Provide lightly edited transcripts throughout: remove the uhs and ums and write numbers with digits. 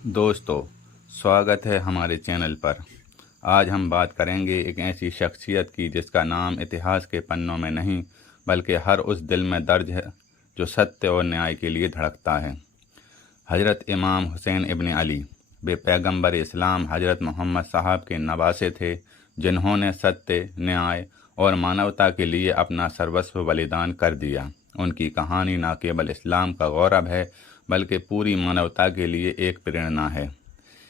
दोस्तों, स्वागत है हमारे चैनल पर। आज हम बात करेंगे एक ऐसी शख्सियत की जिसका नाम इतिहास के पन्नों में नहीं बल्कि हर उस दिल में दर्ज है जो सत्य और न्याय के लिए धड़कता है। हज़रत इमाम हुसैन इब्न अली, वे पैगंबर इस्लाम हज़रत मोहम्मद साहब के नवासे थे, जिन्होंने सत्य, न्याय और मानवता के लिए अपना सर्वस्व बलिदान कर दिया। उनकी कहानी न केवल इस्लाम का गौरव है बल्कि पूरी मानवता के लिए एक प्रेरणा है।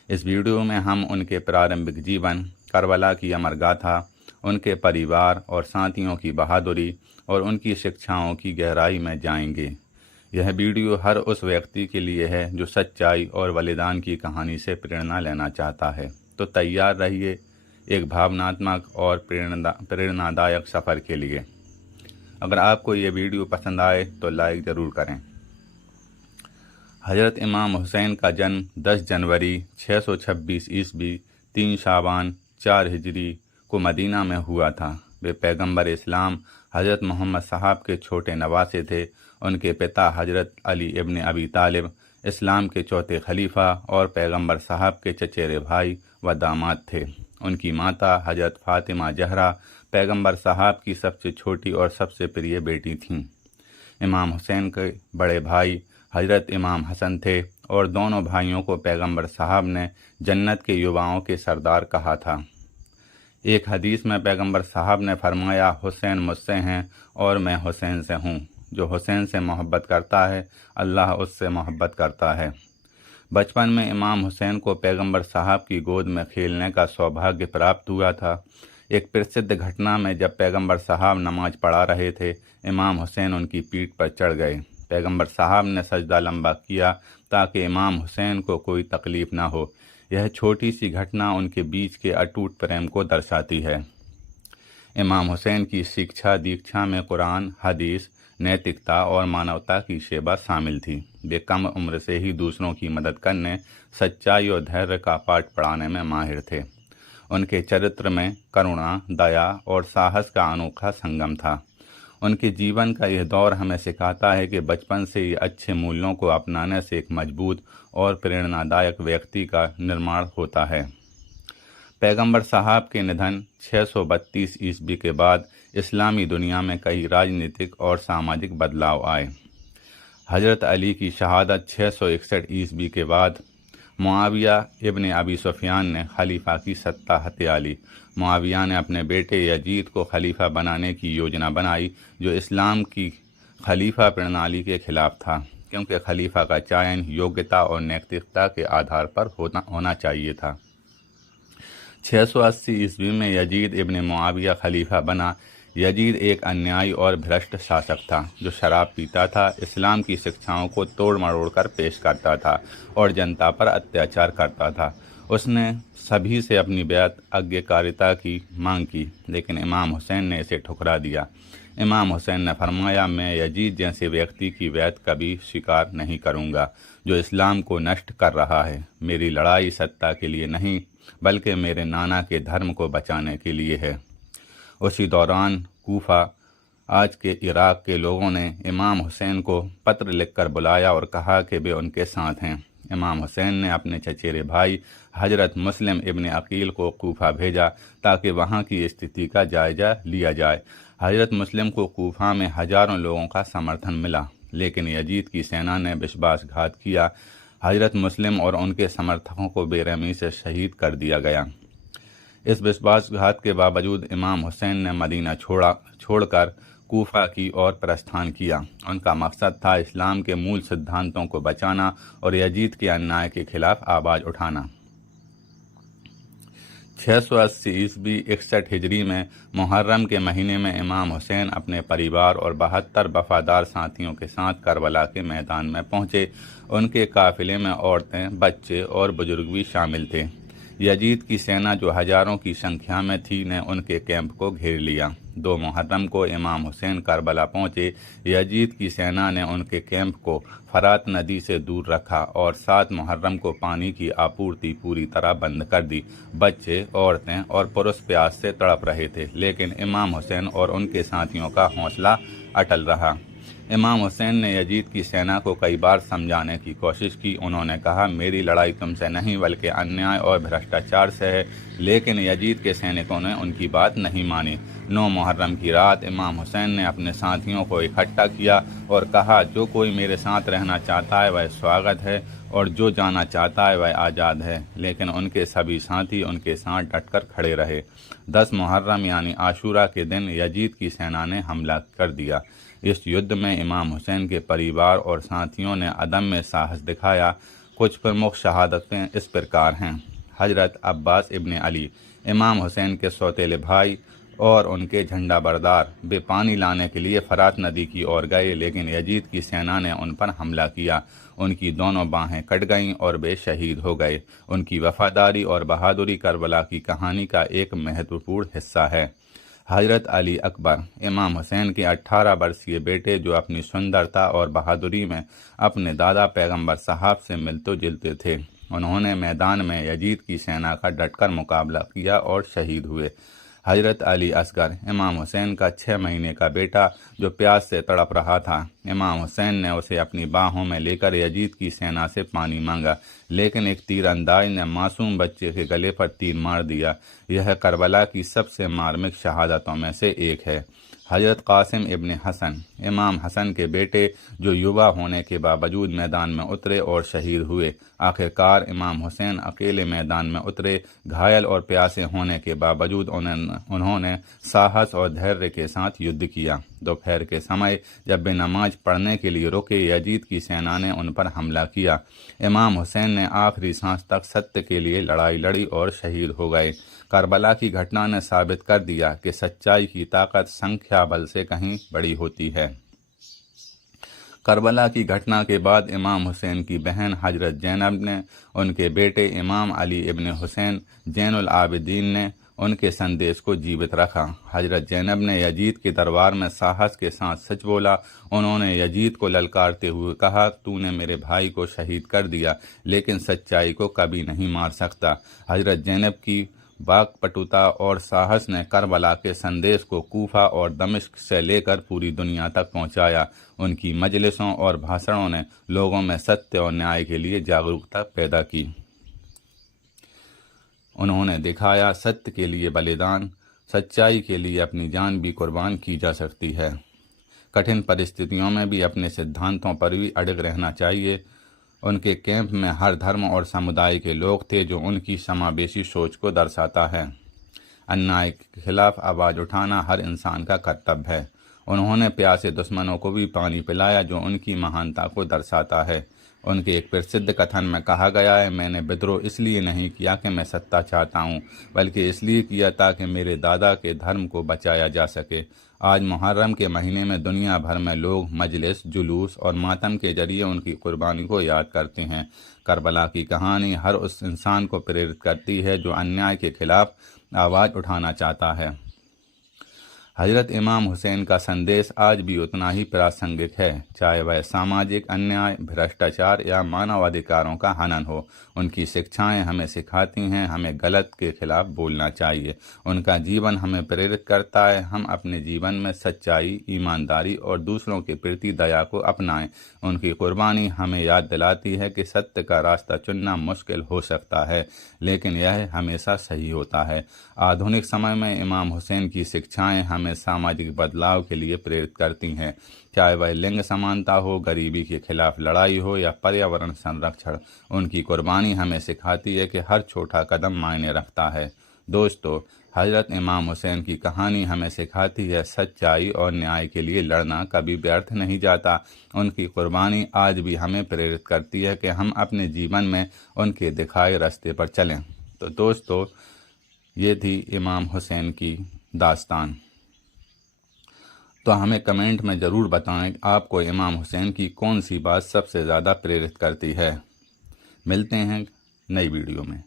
इस वीडियो में हम उनके प्रारंभिक जीवन, करबला की अमर गाथा, उनके परिवार और साथियों की बहादुरी और उनकी शिक्षाओं की गहराई में जाएंगे। यह वीडियो हर उस व्यक्ति के लिए है जो सच्चाई और बलिदान की कहानी से प्रेरणा लेना चाहता है। तो तैयार रहिए एक भावनात्मक और प्रेरणादायक सफ़र के लिए। अगर आपको ये वीडियो पसंद आए तो लाइक ज़रूर करें। हज़रत इमाम हुसैन का जन्म 10 जनवरी 626 ईस्वी 3 शाबान 4 हिजरी को मदीना में हुआ था। वे पैगंबर इस्लाम हज़रत मोहम्मद साहब के छोटे नवासे थे। उनके पिता हज़रत अली इब्न अबी तालिब इस्लाम के चौथे खलीफा और पैगंबर साहब के चचेरे भाई व दामाद थे। उनकी माता हज़रत फ़ातिमा ज़हरा पैगंबर साहब की सबसे छोटी और सबसे प्रिय बेटी थीं। इमाम हुसैन के बड़े भाई हज़रत इमाम हसन थे और दोनों भाइयों को पैगंबर साहब ने जन्नत के युवाओं के सरदार कहा था। एक हदीस में पैगंबर साहब ने फरमाया, हुसैन मुझसे हैं और मैं हुसैन से हूँ। जो हुसैन से मोहब्बत करता है अल्लाह उससे मोहब्बत करता है। बचपन में इमाम हुसैन को पैगंबर साहब की गोद में खेलने का सौभाग्य प्राप्त हुआ था। एक प्रसिद्ध घटना में जब पैगंबर साहब नमाज पढ़ा रहे थे, इमाम हुसैन उनकी पीठ पर चढ़ गए। पैगंबर साहब ने सजदा लंबा किया ताकि इमाम हुसैन को कोई तकलीफ़ ना हो। यह छोटी सी घटना उनके बीच के अटूट प्रेम को दर्शाती है। इमाम हुसैन की शिक्षा दीक्षा में कुरान, हदीस, नैतिकता और मानवता की सेवा शामिल थी। वे कम उम्र से ही दूसरों की मदद करने, सच्चाई और धैर्य का पाठ पढ़ाने में माहिर थे। उनके चरित्र में करुणा, दया और साहस का अनोखा संगम था। उनके जीवन का यह दौर हमें सिखाता है कि बचपन से ही अच्छे मूल्यों को अपनाने से एक मजबूत और प्रेरणादायक व्यक्ति का निर्माण होता है। पैगंबर साहब के निधन 632 ईस्वी के बाद इस्लामी दुनिया में कई राजनीतिक और सामाजिक बदलाव आए। हज़रत अली की शहादत 661 ईस्वी के बाद मुआविया इब्न अबी सुफियान ने खलीफा की सत्ता हथिया ली। मुआविया ने अपने बेटे यजीद को खलीफा बनाने की योजना बनाई, जो इस्लाम की खलीफा प्रणाली के खिलाफ था, क्योंकि खलीफा का चयन योग्यता और नैतिकता के आधार पर होना चाहिए था। 680 ईस्वी में यजीद इब्न मुआविया खलीफा बना। यजीद एक अन्यायी और भ्रष्ट शासक था जो शराब पीता था, इस्लाम की शिक्षाओं को तोड़ मरोड़ कर पेश करता था और जनता पर अत्याचार करता था। उसने सभी से अपनी बैत आज्ञाकारिता की मांग की, लेकिन इमाम हुसैन ने इसे ठुकरा दिया। इमाम हुसैन ने फरमाया, मैं यजीद जैसे व्यक्ति की बैत कभी स्वीकार नहीं करूँगा जो इस्लाम को नष्ट कर रहा है। मेरी लड़ाई सत्ता के लिए नहीं बल्कि मेरे नाना के धर्म को बचाने के लिए है। उसी दौरान कूफा, आज के इराक़ के लोगों ने इमाम हुसैन को पत्र लिखकर बुलाया और कहा कि वे उनके साथ हैं। इमाम हुसैन ने अपने चचेरे भाई हज़रत मुस्लिम इब्न अकील को कूफा भेजा ताकि वहाँ की स्थिति का जायज़ा लिया जाए। हज़रत मुस्लिम को कूफा में हज़ारों लोगों का समर्थन मिला, लेकिन यजीद की सेना ने विश्वासघात किया। हज़रत मुस्लिम और उनके समर्थकों को बेरहमी से शहीद कर दिया गया। इस विश्वासघात के बावजूद इमाम हुसैन ने मदीना छोड़कर कूफा की ओर प्रस्थान किया। उनका मकसद था इस्लाम के मूल सिद्धांतों को बचाना और यजीद के अन्याय के खिलाफ आवाज़ उठाना। 680 ईस्वी 61 हिजरी में मुहर्रम के महीने में इमाम हुसैन अपने परिवार और 72 वफादार साथियों के साथ करबला के मैदान में पहुँचे। उनके काफिले में औरतें, बच्चे और बुजुर्ग भी शामिल थे। यजीद की सेना, जो हज़ारों की संख्या में थी, ने उनके कैंप को घेर लिया। 2 मुहर्रम को इमाम हुसैन करबला पहुँचे। यजीद की सेना ने उनके कैंप को फरात नदी से दूर रखा और 7 मुहर्रम को पानी की आपूर्ति पूरी तरह बंद कर दी। बच्चे, औरतें और पुरुष प्यास से तड़प रहे थे, लेकिन इमाम हुसैन और उनके साथियों का हौसला अटल रहा। इमाम हुसैन ने यजीद की सेना को कई बार समझाने की कोशिश की। उन्होंने कहा, मेरी लड़ाई तुमसे नहीं बल्कि अन्याय और भ्रष्टाचार से है, लेकिन यजीद के सैनिकों ने उनकी बात नहीं मानी। 9 मुहर्रम की रात इमाम हुसैन ने अपने साथियों को इकट्ठा किया और कहा, जो कोई मेरे साथ रहना चाहता है वह स्वागत है और जो जाना चाहता है वह आज़ाद है। लेकिन उनके सभी साथी उनके साथ डटकर खड़े रहे। 10 मुहर्रम यानी आशूरा के दिन यजीद की सेना ने हमला कर दिया। इस युद्ध में इमाम हुसैन के परिवार और साथियों ने अदम्य साहस दिखाया। कुछ प्रमुख शहादतें इस प्रकार हैं। हजरत अब्बास इब्न अली, इमाम हुसैन के सौतेले भाई और उनके झंडा बरदार, वे पानी लाने के लिए फरात नदी की ओर गए, लेकिन यजीद की सेना ने उन पर हमला किया। उनकी दोनों बाहें कट गईं और वे शहीद हो गए। उनकी वफादारी और बहादुरी करबला की कहानी का एक महत्वपूर्ण हिस्सा है। हजरत अली अकबर, इमाम हुसैन के 18 वर्षीय बेटे, जो अपनी सुंदरता और बहादुरी में अपने दादा पैगंबर साहब से मिलते जुलते थे, उन्होंने मैदान में यजीद की सेना का डटकर मुकाबला किया और शहीद हुए। हजरत अली असगर, इमाम हुसैन का 6 महीने का बेटा, जो प्यास से तड़प रहा था, इमाम हुसैन ने उसे अपनी बाहों में लेकर यजीद की सेना से पानी मांगा, लेकिन एक तीरंदाज ने मासूम बच्चे के गले पर तीर मार दिया। यह करबला की सबसे मार्मिक शहादतों में से एक है। हजरत कासिम इब्न हसन, इमाम हसन के बेटे, जो युवा होने के बावजूद मैदान में उतरे और शहीद हुए। आखिरकार इमाम हुसैन अकेले मैदान में उतरे। घायल और प्यासे होने के बावजूद उन्होंने साहस और धैर्य के साथ युद्ध किया। दोपहर के समय जब वे नमाज पढ़ने के लिए रुके, यजीद की सेना ने उन पर हमला किया। इमाम हुसैन ने आखिरी सांस तक सत्य के लिए लड़ाई लड़ी और शहीद हो गए। करबला की घटना ने साबित कर दिया कि सच्चाई की ताकत संख्या बल से कहीं बड़ी होती है। करबला की घटना के बाद इमाम हुसैन की बहन हजरत जैनब ने उनके बेटे इमाम अली इब्न हुसैन जैनुल आबिदीन ने उनके संदेश को जीवित रखा। हजरत जैनब ने यजीद के दरबार में साहस के साथ सच बोला। उन्होंने यजीद को ललकारते हुए कहा, तूने मेरे भाई को शहीद कर दिया, लेकिन सच्चाई को कभी नहीं मार सकता। हजरत जैनब की वाकपटुता और साहस ने करबला के संदेश को कूफा और दमिश्क से लेकर पूरी दुनिया तक पहुंचाया। उनकी मजलिसों और भाषणों ने लोगों में सत्य और न्याय के लिए जागरूकता पैदा की। उन्होंने दिखाया, सत्य के लिए बलिदान, सच्चाई के लिए अपनी जान भी कुर्बान की जा सकती है। कठिन परिस्थितियों में भी अपने सिद्धांतों पर भी अड़िग रहना चाहिए। उनके कैंप में हर धर्म और समुदाय के लोग थे, जो उनकी समावेशी सोच को दर्शाता है। अन्याय के खिलाफ आवाज़ उठाना हर इंसान का कर्तव्य है। उन्होंने प्यासे दुश्मनों को भी पानी पिलाया, जो उनकी महानता को दर्शाता है। उनके एक प्रसिद्ध कथन में कहा गया है, मैंने विद्रोह इसलिए नहीं किया कि मैं सत्ता चाहता हूँ, बल्कि इसलिए किया ताकि मेरे दादा के धर्म को बचाया जा सके। आज मुहर्रम के महीने में दुनिया भर में लोग मजलिस, जुलूस और मातम के जरिए उनकी कुर्बानी को याद करते हैं। करबला की कहानी हर उस इंसान को प्रेरित करती है जो अन्याय के खिलाफ आवाज़ उठाना चाहता है। हजरत इमाम हुसैन का संदेश आज भी उतना ही प्रासंगिक है, चाहे वह सामाजिक अन्याय, भ्रष्टाचार या मानवाधिकारों का हनन हो। उनकी शिक्षाएं हमें सिखाती हैं हमें गलत के खिलाफ बोलना चाहिए। उनका जीवन हमें प्रेरित करता है हम अपने जीवन में सच्चाई, ईमानदारी और दूसरों के प्रति दया को अपनाएं। उनकी कुर्बानी हमें याद दिलाती है कि सत्य का रास्ता चुनना मुश्किल हो सकता है, लेकिन यह हमेशा सही होता है। आधुनिक समय में इमाम हुसैन की शिक्षाएं हमें सामाजिक बदलाव के लिए प्रेरित करती हैं, चाहे वह लिंग समानता हो, गरीबी के खिलाफ लड़ाई हो या पर्यावरण संरक्षण। उनकी कुर्बानी हमें सिखाती है कि हर छोटा कदम मायने रखता है। दोस्तों, हजरत इमाम हुसैन की कहानी हमें सिखाती है सच्चाई और न्याय के लिए लड़ना कभी व्यर्थ नहीं जाता। उनकी कुर्बानी आज भी हमें प्रेरित करती है कि हम अपने जीवन में उनके दिखाए रास्ते पर चलें। तो दोस्तों, ये थी इमाम हुसैन की दास्तान। तो हमें कमेंट में ज़रूर बताएं आपको इमाम हुसैन की कौन सी बात सबसे ज़्यादा प्रेरित करती है। मिलते हैं नई वीडियो में।